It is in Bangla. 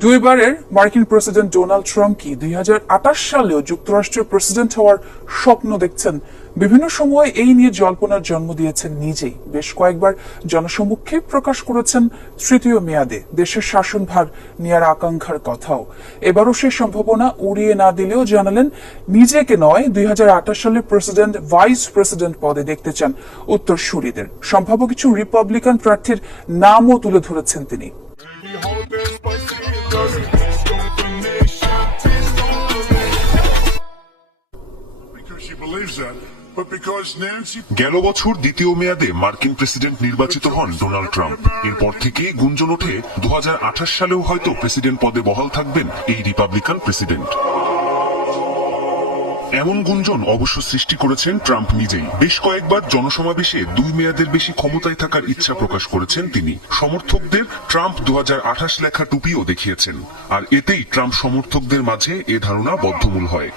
দুইবারের মার্কিন প্রেসিডেন্ট ডোনাল্ড ট্রাম্প কি 2028 সালেও যুক্তরাষ্ট্রের প্রেসিডেন্ট হওয়ার স্বপ্ন দেখছেন? বিভিন্ন সময় এই নিয়ে জল্পনার জন্ম দিয়েছেন নিজেই। বেশ কয়েকবার জনসমক্ষে প্রকাশ করেছেন তৃতীয় মেয়াদে দেশের শাসনভার নেয়ার আকাঙ্ক্ষার কথাও। এবারও সেই সম্ভাবনা উড়িয়ে না দিলেও জানালেন নিজেকে নয় 2028 সালে প্রেসিডেন্ট ভাইস প্রেসিডেন্ট পদে দেখতে চান উত্তরসূরিদের। সম্ভাব্য কিছু রিপাবলিকান প্রার্থীর নামও তুলে ধরেছেন তিনি। গেল বছর দ্বিতীয় মেয়াদে মার্কিন প্রেসিডেন্ট নির্বাচিত হন ডোনাল্ড ট্রাম্প। এরপর থেকে গুঞ্জন ওঠে 2028 সালেও হয়তো প্রেসিডেন্ট পদে বহাল থাকবেন এই রিপাবলিকান প্রেসিডেন্ট। এমন গুঞ্জন অবশ্য সৃষ্টি করেছেন ট্রাম্প নিজেই। বেশ কয়েকবার জনসমাবেশে 2 মেয়াদের বেশি ক্ষমতায় থাকার ইচ্ছা প্রকাশ করেছেন তিনি। সমর্থকদের ট্রাম্প 2028 লেখা টুপিও দেখিয়েছেন, আর এতেই ট্রাম্প সমর্থকদের মাঝে এ ধারণা বদ্ধমূল হয়।